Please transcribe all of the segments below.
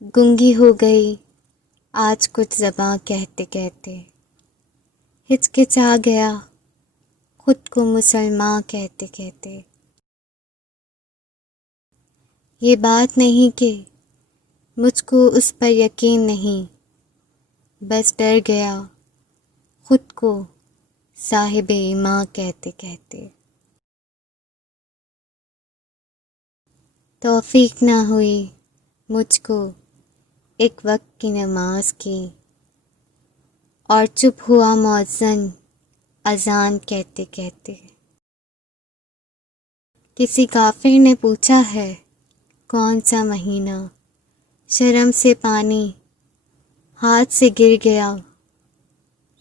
گنگی ہو گئی آج کچھ زباں کہتے کہتے، ہچکچا گیا خود کو مسلماں کہتے کہتے۔ یہ بات نہیں کہ مجھ کو اس پر یقین نہیں، بس ڈر گیا خود کو صاحب ایماں کہتے کہتے۔ توفیق نہ ہوئی مجھ کو ایک وقت کی نماز کی، اور چپ ہوا مؤذن اذان کہتے کہتے۔ کسی کافر نے پوچھا ہے کون سا مہینہ، شرم سے پانی ہاتھ سے گر گیا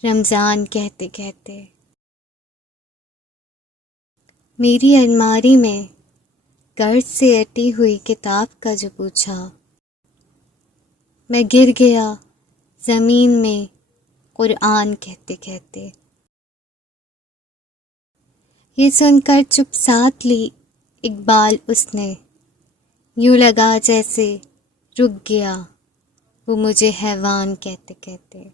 رمضان کہتے کہتے۔ میری الماری میں گرد سے اٹی ہوئی کتاب کا جو پوچھا، میں گر گیا زمین میں قرآن کہتے کہتے۔ یہ سن کر چپ ساتھ لی اقبال اس نے، یوں لگا جیسے رک گیا وہ مجھے حیوان کہتے کہتے۔